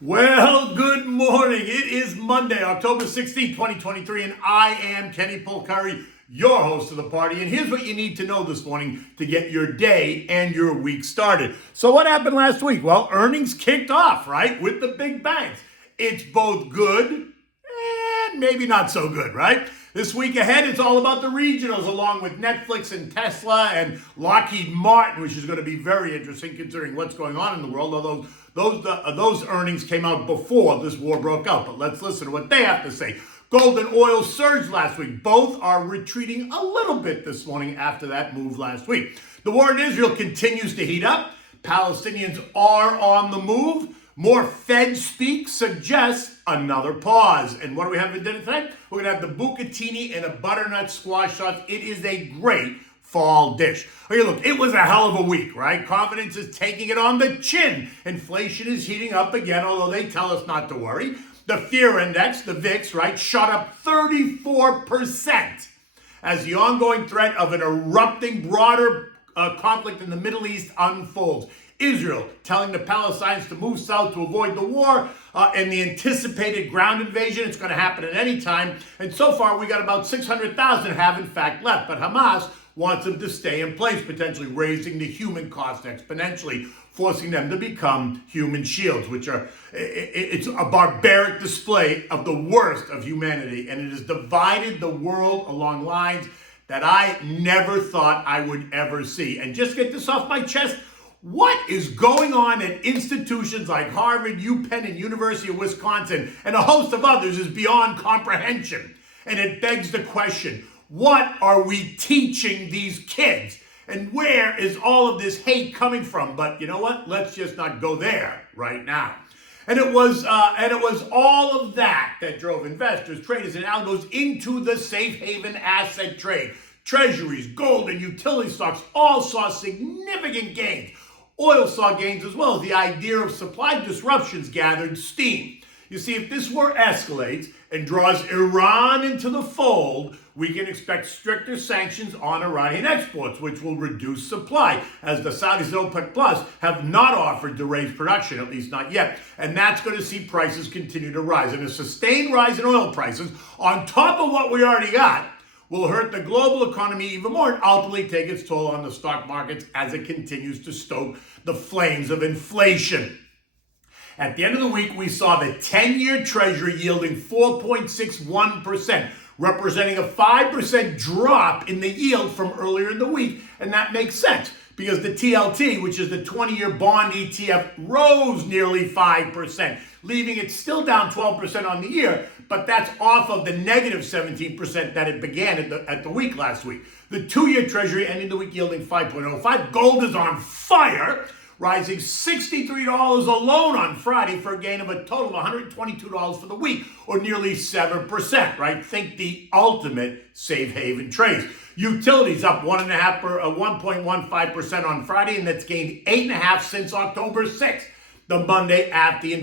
Well, good morning. It is Monday, October 16th, 2023, and I am Kenny Polcari, your host of the party. And here's what you need to know this morning to get your day and your week started. So what happened last week? Well, earnings kicked off, right, with the big banks. It's both good and maybe not so good, right? This week ahead, it's all about the regionals, along with Netflix and Tesla and Lockheed Martin, which is going to be very interesting considering what's going on in the world, although those earnings came out before this war broke out. But let's listen to what they have to say. Gold and oil surged last week. Both are retreating a little bit this morning after that move last week. The war in Israel continues to heat up. Palestinians are on the move. More Fed speak suggests another pause. And what do we have for dinner tonight? We're going to have the Bucatini and a Butternut Squash sauce. It is a great fall dish. Okay, look, it was a hell of a week, right? Confidence is taking it on the chin. Inflation is heating up again, although they tell us not to worry. The fear index, the VIX, right, shot up 34% as the ongoing threat of an erupting broader conflict in the Middle East unfolds. Israel telling the Palestinians to move south to avoid the war and the anticipated ground invasion. It's going to happen at any time. And so far, we got about 600,000 have in fact left. But Hamas wants them to stay in place, potentially raising the human cost exponentially, forcing them to become human shields, which are, it's a barbaric display of the worst of humanity. And it has divided the world along lines that I never thought I would ever see. And just get this off my chest. What is going on at institutions like Harvard, UPenn, and University of Wisconsin, and a host of others, is beyond comprehension. And it begs the question, what are we teaching these kids? And where is all of this hate coming from? But you know what? Let's just not go there right now. And it was all of that drove investors, traders, and algos into the safe haven asset trade. Treasuries, gold, and utility stocks all saw significant gains. Oil saw gains as well as the idea of supply disruptions gathered steam. You see, if this war escalates and draws Iran into the fold, we can expect stricter sanctions on Iranian exports, which will reduce supply, as the Saudis and OPEC Plus have not offered to raise production, at least not yet. And that's going to see prices continue to rise. And a sustained rise in oil prices, on top of what we already got, will hurt the global economy even more and ultimately take its toll on the stock markets as it continues to stoke the flames of inflation. At the end of the week, we saw the 10-year Treasury yielding 4.61%, representing a 5% drop in the yield from earlier in the week. And that makes sense because the TLT, which is the 20-year bond ETF, rose nearly 5%, leaving it still down 12% on the year, but that's off of the negative 17% that it began at the week last week. The 2-year Treasury ending the week yielding 5.05. Gold is on fire, rising $63 alone on Friday for a gain of a total of $122 for the week, or nearly 7%, right? Think the ultimate safe haven trades. Utilities up 1.15% on Friday, and that's gained 8.5% since October 6th, the Monday after the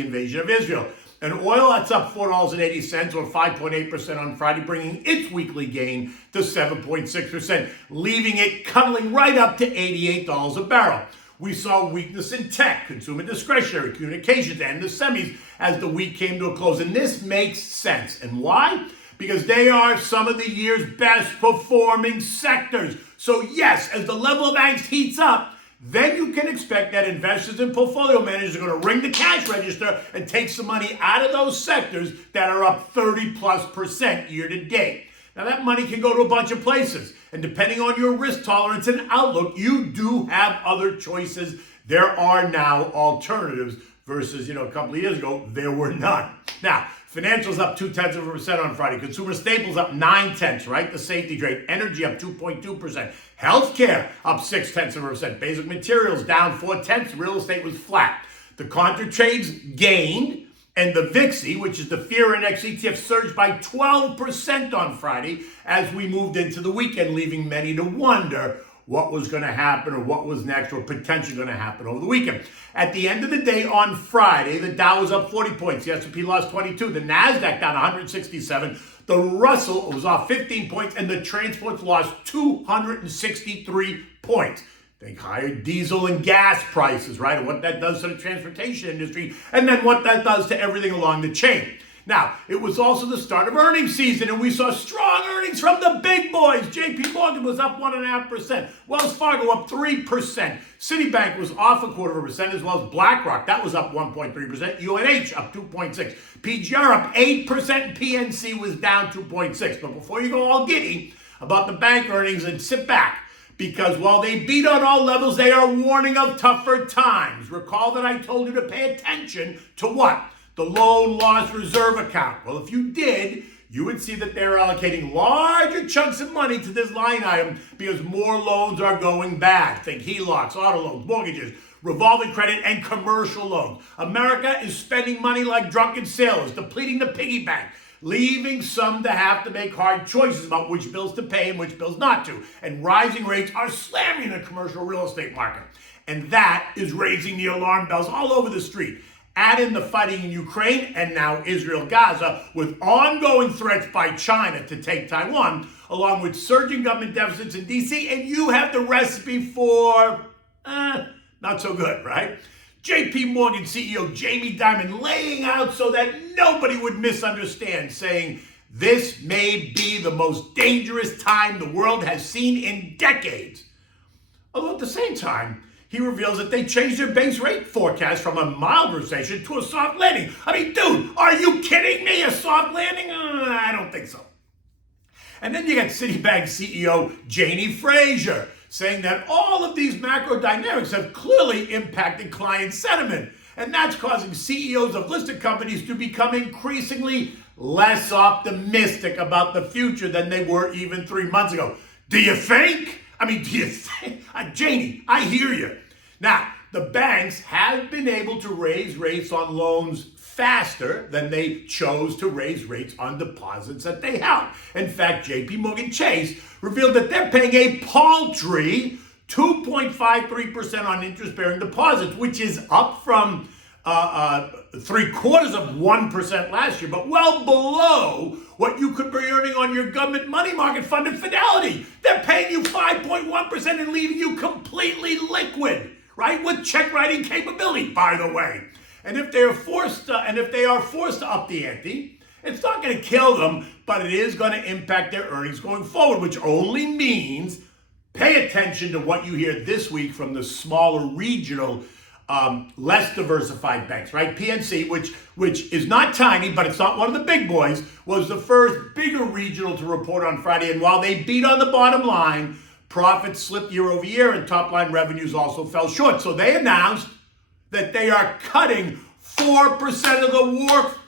invasion of Israel. And oil, that's up $4.80 or 5.8% on Friday, bringing its weekly gain to 7.6%, leaving it cuddling right up to $88 a barrel. We saw weakness in tech, consumer discretionary, communications, and the semis as the week came to a close. And this makes sense. And why? Because they are some of the year's best performing sectors. So yes, as the level of angst heats up, then you can expect that investors and portfolio managers are going to ring the cash register and take some money out of those sectors that are up 30+% year to date. Now that money can go to a bunch of places, and depending on your risk tolerance and outlook, you do have other choices. There are now alternatives versus, a couple of years ago, there were none. Now, financials up 0.2% on Friday. Consumer staples up 0.9%, right? The safety trade. Energy up 2.2%. Healthcare up 0.6%. Basic materials down 0.4%. Real estate was flat. The contra trades gained, and the VIXI, which is the fear index ETF, surged by 12% on Friday as we moved into the weekend, leaving many to wonder what was going to happen or what was next or potentially going to happen over the weekend. At the end of the day on Friday, the Dow was up 40 points. The S&P lost 22. The NASDAQ down 167. The Russell was off 15 points, and the transports lost 263 points. Think higher diesel and gas prices, right? And what that does to the transportation industry, and then what that does to everything along the chain. Now, it was also the start of earnings season, and we saw strong earnings from the big boys. JP Morgan was up 1.5%. Wells Fargo up 3%. Citibank was off 0.25%, as well as BlackRock. That was up 1.3%. UNH up 2.6%. PGR up 8%, and PNC was down 2.6%. But before you go all giddy about the bank earnings, and sit back, because while they beat on all levels, they are warning of tougher times. Recall that I told you to pay attention to what? The Loan Loss Reserve Account. Well, if you did, you would see that they're allocating larger chunks of money to this line item because more loans are going bad. Think HELOCs, auto loans, mortgages, revolving credit, and commercial loans. America is spending money like drunken sailors, depleting the piggy bank, leaving some to have to make hard choices about which bills to pay and which bills not to. And rising rates are slamming the commercial real estate market. And that is raising the alarm bells all over the street. Add in the fighting in Ukraine and now Israel-Gaza, with ongoing threats by China to take Taiwan, along with surging government deficits in D.C., and you have the recipe for, not so good, right? JP Morgan CEO Jamie Dimon laying out so that nobody would misunderstand, saying, this may be the most dangerous time the world has seen in decades. Although at the same time, he reveals that they changed their base rate forecast from a mild recession to a soft landing. I mean, dude, are you kidding me? A soft landing? I don't think so. And then you got Citibank CEO Janie Fraser saying that all of these macro dynamics have clearly impacted client sentiment. And that's causing CEOs of listed companies to become increasingly less optimistic about the future than they were even 3 months ago. Do you think? I mean, do you think? Janie, I hear you. Now, the banks have been able to raise rates on loans faster than they chose to raise rates on deposits that they held. In fact, JP Morgan Chase revealed that they're paying a paltry 2.53% on interest-bearing deposits, which is up from 0.75% last year, but well below what you could be earning on your government money market fund at Fidelity. They're paying you 5.1% and leaving you completely liquid, right? With check writing capability, by the way. And if they are forced to up the ante, it's not going to kill them, but it is going to impact their earnings going forward, which only means pay attention to what you hear this week from the smaller regional, less diversified banks, right? PNC, which is not tiny, but it's not one of the big boys, was the first bigger regional to report on Friday. And while they beat on the bottom line, profits slipped year over year and top line revenues also fell short. So they announced that they are cutting 4% of the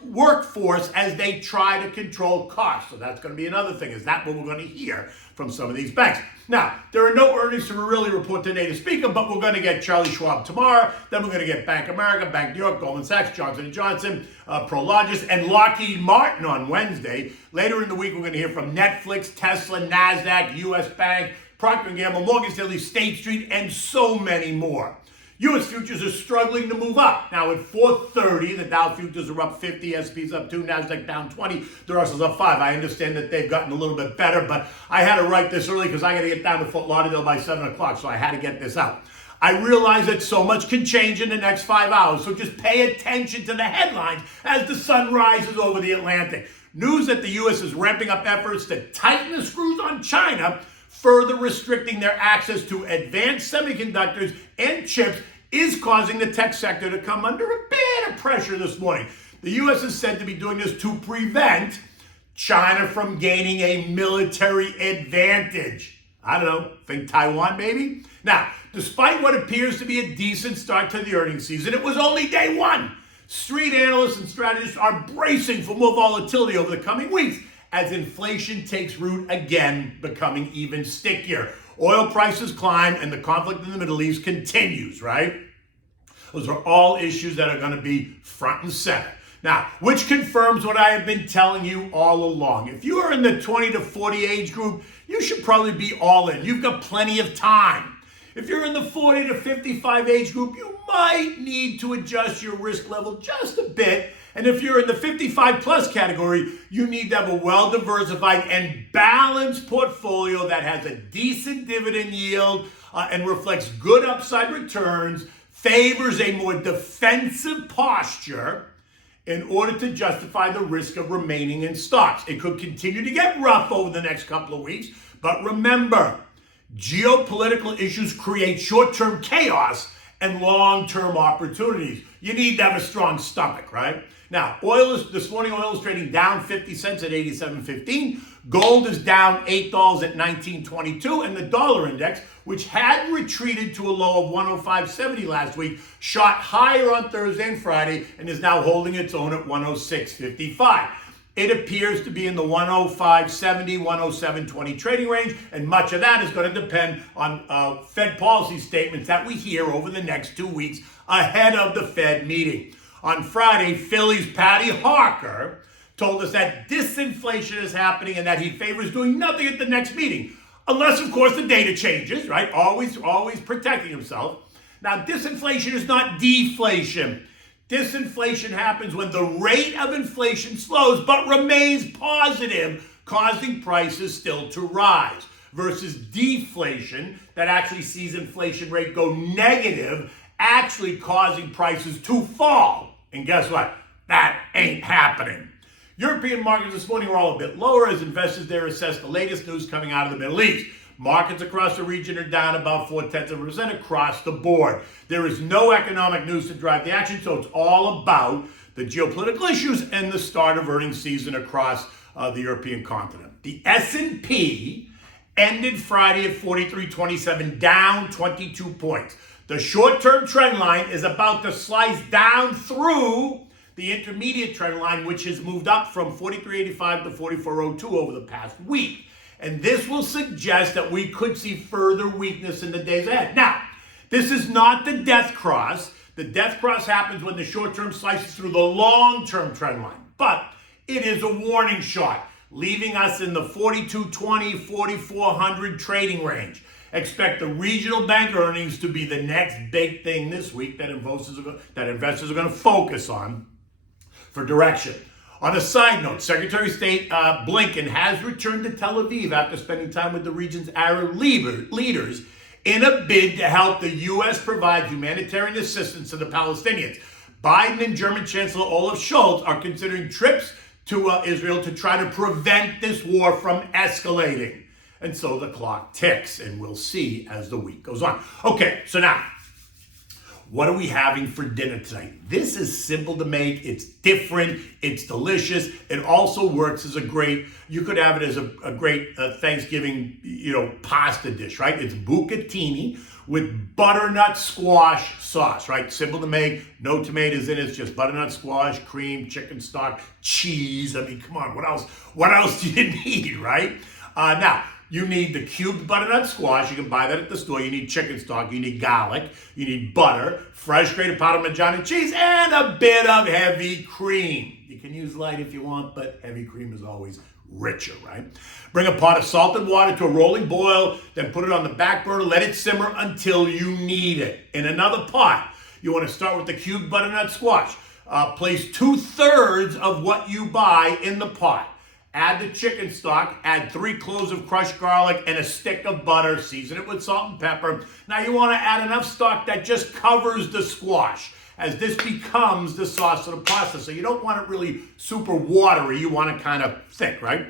workforce as they try to control costs. So that's going to be another thing. Is that what we're going to hear from some of these banks? Now, there are no earnings to really report today to speak of, but we're going to get Charlie Schwab tomorrow. Then we're going to get Bank of America, Bank New York, Goldman Sachs, Johnson & Johnson, Prologis, and Lockheed Martin on Wednesday. Later in the week, we're going to hear from Netflix, Tesla, NASDAQ, U.S. Bank, Procter & Gamble, Morgan Stanley, State Street, and so many more. U.S. futures are struggling to move up. Now at 4:30, the Dow futures are up 50, S&P's up 2, NASDAQ down 20, the Russell's up 5. I understand that they've gotten a little bit better, but I had to write this early because I got to get down to Fort Lauderdale by 7 o'clock, so I had to get this out. I realize that so much can change in the next 5 hours, so just pay attention to the headlines as the sun rises over the Atlantic. News that the U.S. is ramping up efforts to tighten the screws on China, further restricting their access to advanced semiconductors and chips, is causing the tech sector to come under a bit of pressure this morning. The U.S. is said to be doing this to prevent China from gaining a military advantage. I don't know, think Taiwan maybe? Now, despite what appears to be a decent start to the earnings season, it was only day one. Street analysts and strategists are bracing for more volatility over the coming weeks as inflation takes root again, becoming even stickier. Oil prices climb and the conflict in the Middle East continues, right? Those are all issues that are going to be front and center. Now, which confirms what I have been telling you all along. If you are in the 20 to 40 age group, you should probably be all in. You've got plenty of time. If you're in the 40 to 55 age group, you might need to adjust your risk level just a bit. And if you're in the 55 plus category, you need to have a well-diversified and balanced portfolio that has a decent dividend yield, and reflects good upside returns, favors a more defensive posture in order to justify the risk of remaining in stocks. It could continue to get rough over the next couple of weeks, but remember, geopolitical issues create short-term chaos and long-term opportunities. You need to have a strong stomach, right? Now, this morning oil is trading down 50 cents at 87.15. Gold is down $8 at 19.22, and the dollar index, which had retreated to a low of 105.70 last week, shot higher on Thursday and Friday and is now holding its own at 106.55. It appears to be in the 105.70, 107.20 trading range, and much of that is going to depend on Fed policy statements that we hear over the next 2 weeks ahead of the Fed meeting. On Friday, Philly's Patty Harker told us that disinflation is happening and that he favors doing nothing at the next meeting. Unless, of course, the data changes, right? Always protecting himself. Now, disinflation is not deflation. Disinflation happens when the rate of inflation slows but remains positive, causing prices still to rise, versus deflation that actually sees inflation rate go negative, actually causing prices to fall. And guess what? That ain't happening. European markets this morning were all a bit lower as investors there assess the latest news coming out of the Middle East. Markets across the region are down about 0.4% across the board. There is no economic news to drive the action, so it's all about the geopolitical issues and the start of earnings season across the European continent. The S&P ended Friday at 43.27, down 22 points. The short-term trend line is about to slice down through the intermediate trend line, which has moved up from 43.85 to 44.02 over the past week. And this will suggest that we could see further weakness in the days ahead. Now, this is not the death cross. The death cross happens when the short-term slices through the long-term trend line. But it is a warning shot, leaving us in the 42.20, 4400 trading range. Expect the regional bank earnings to be the next big thing this week that investors are going to focus on for direction. On a side note, Secretary of State Blinken has returned to Tel Aviv after spending time with the region's Arab leaders in a bid to help the U.S. provide humanitarian assistance to the Palestinians. Biden and German Chancellor Olaf Scholz are considering trips to Israel to try to prevent this war from escalating. And so the clock ticks, and we'll see as the week goes on. Okay, so now, what are we having for dinner tonight? This is simple to make. It's different. It's delicious. It also works as you could have it as a great Thanksgiving, pasta dish, right? It's bucatini with butternut squash sauce, right? Simple to make. No tomatoes in it. It's just butternut squash, cream, chicken stock, cheese. I mean, come on. What else do you need, right? Now, you need the cubed butternut squash. You can buy that at the store. You need chicken stock. You need garlic. You need butter, fresh grated Parmesan cheese, and a bit of heavy cream. You can use light if you want, but heavy cream is always richer, right? Bring a pot of salted water to a rolling boil, then put it on the back burner. Let it simmer until you need it. In another pot, you want to start with the cubed butternut squash. Place 2/3 of what you buy in the pot. Add the chicken stock, add 3 cloves of crushed garlic and a stick of butter, season it with salt and pepper. Now you want to add enough stock that just covers the squash as this becomes the sauce of the pasta. So you don't want it really super watery, you want it kind of thick, right?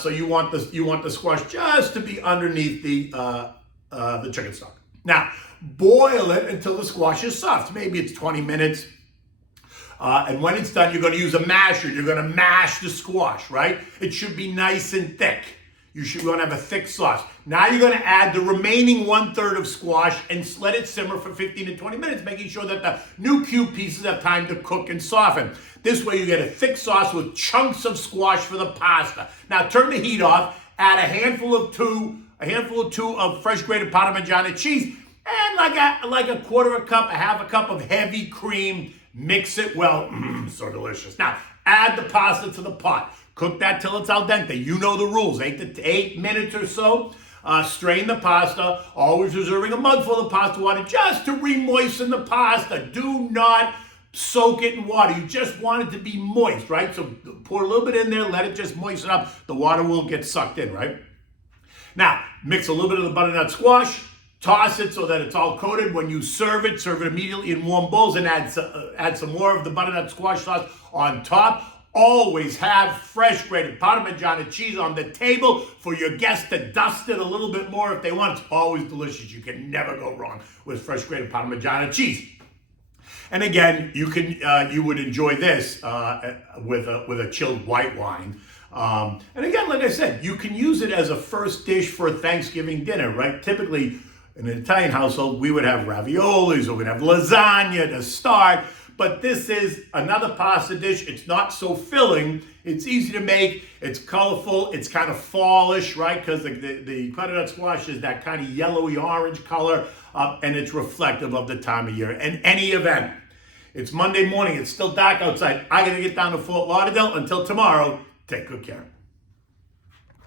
So you want the squash just to be underneath the chicken stock. Now, boil it until the squash is soft. Maybe it's 20 minutes. And when it's done, you're going to use a masher. You're going to mash the squash, right? It should be nice and thick. You want to have a thick sauce. Now you're going to add the remaining 1/3 of squash and let it simmer for 15 to 20 minutes, making sure that the new cube pieces have time to cook and soften. This way you get a thick sauce with chunks of squash for the pasta. Now turn the heat off, add a handful or two of fresh grated Parmesan cheese, and like a quarter a cup, a half a cup of heavy cream. Mix it well. So delicious. Now, add the pasta to the pot. Cook that till it's al dente. You know the rules. 8 minutes or so. Strain the pasta. Always reserving a mug full of pasta water just to re-moisten the pasta. Do not soak it in water. You just want it to be moist, right? So pour a little bit in there. Let it just moisten up. The water will get sucked in, right? Now, mix a little bit of the butternut squash, toss it so that it's all coated. When you serve it immediately in warm bowls and add some more of the butternut squash sauce on top. Always have fresh grated Parmigiana cheese on the table for your guests to dust it a little bit more if they want. It's always delicious. You can never go wrong with fresh grated Parmigiana cheese. And again, you would enjoy this with a chilled white wine. And again, like I said, you can use it as a first dish for a Thanksgiving dinner, right? Typically, in an Italian household, we would have raviolis or we'd have lasagna to start. But this is another pasta dish. It's not so filling. It's easy to make. It's colorful. It's kind of fallish, right? Because the butternut squash is that kind of yellowy orange color, and it's reflective of the time of year. In any event, it's Monday morning. It's still dark outside. I got to get down to Fort Lauderdale. Until tomorrow, take good care.